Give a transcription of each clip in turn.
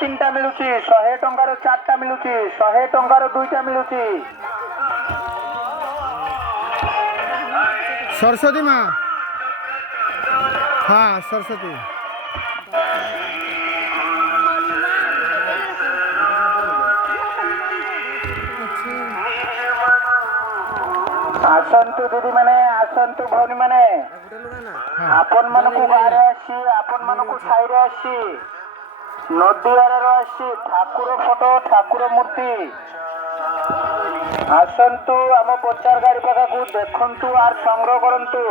3ଟା ମିଳୁଛି 100 ଟଙ୍କାର 4ଟା ମିଳୁଛି 100 ଟଙ୍କାର 2ଟା ମିଳୁଛି। सरस्वती माँ, हाँ सरस्वती। आसंतु दीदी माने आसंतु भौनी माने आपन मन को गारे आसी आपन मन को छाइरे आसी नदी आरे आसी ठाकुर फोटो ठाकुर मूर्ति आसंतु आम प्रचार गाड़ी पाखा को देखंतु आर संग्रह करंतु।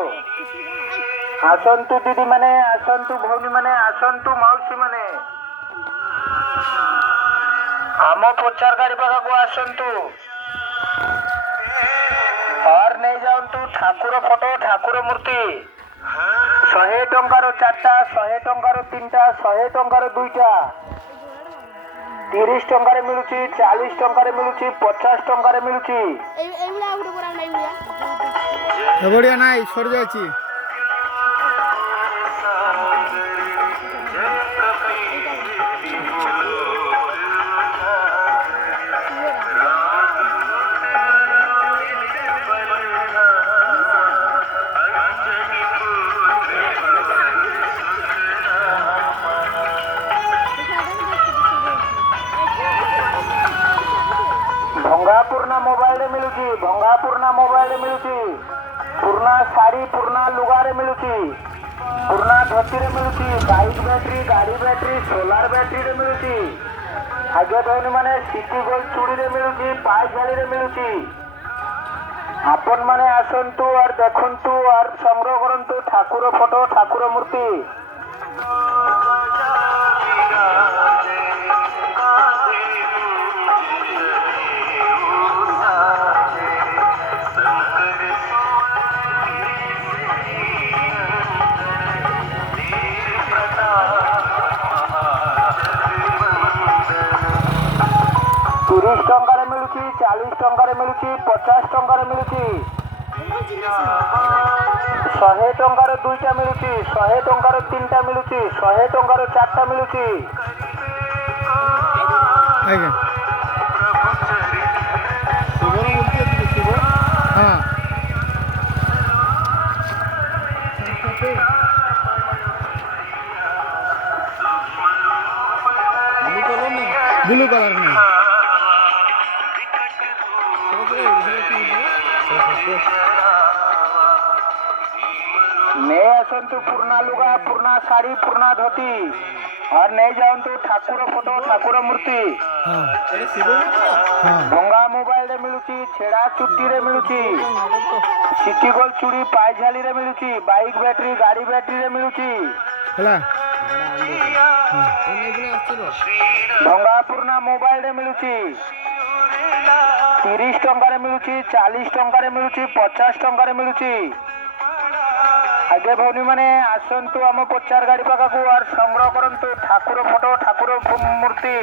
आसंतु दीदी माने आसंतु भौनी माने आसंतु मौसी माने आम प्रचार गाड़ी पाखा को आसंतु और नहीं जाऊँ ठाकुर फोटो ठाकुर मूर्ति 100 टंकार 4टा 100 टंकार 3टा 100 टंकार 2टा 30 टंकार मिलुची 40 टंकार मिलुची 50 टंकार मिलुची। बढ़िया नाई सर जाइए भंगा पुरना मोबाइल रे मिलुची भंगा पुरना मोबाइल रे मिलुची पुरना साड़ी पुरना लुगा रे मिलुची पुरना धोती रे मिलुची बाइक बैटरी गाड़ी बैटरी सोलार बैटरी रे मिलुची आगे धोनी माने सिटी गोल्ड चूड़ी रे मिलुची पाय झाली रे मिलुची। आपन माने आसंतु और देखंतु और संग्रह करंतु ठाकुर फोटो ठाकुर मूर्ति। तीस टंकार मिलुची 40 टंकार मिलुची 50 टंकार मिलुची 100 टंकार 2टा मिलुची 100 टंकार 3टा मिलुची 100 टंकार 4टा मिलुची। हाँ ब्लू कलर में नहीं आसंतु पुरना लुगा पुरना साड़ी पुरना धोती और नहीं जाऊँ तो ठाकुर फोटो ठाकुर मूर्ति। भंगा मोबाइल रे मिलुची छेड़ा चुट्टी रे मिलुची सिटी गोल्ड चूड़ी पाय झाली रे मिलुची बाइक बैटरी गाड़ी बैटरी रे मिलुची। भंगा पुरना मोबाइल रे मिलुची 30 टंकार मिलुची 40 टंकार मिलुची 50 टंकार मिलुची। आगे भौनी माने आसंतु आम प्रचार गाड़ी पाखा को और संग्रह करंतु ठाकुर फोटो ठाकुर मूर्ति।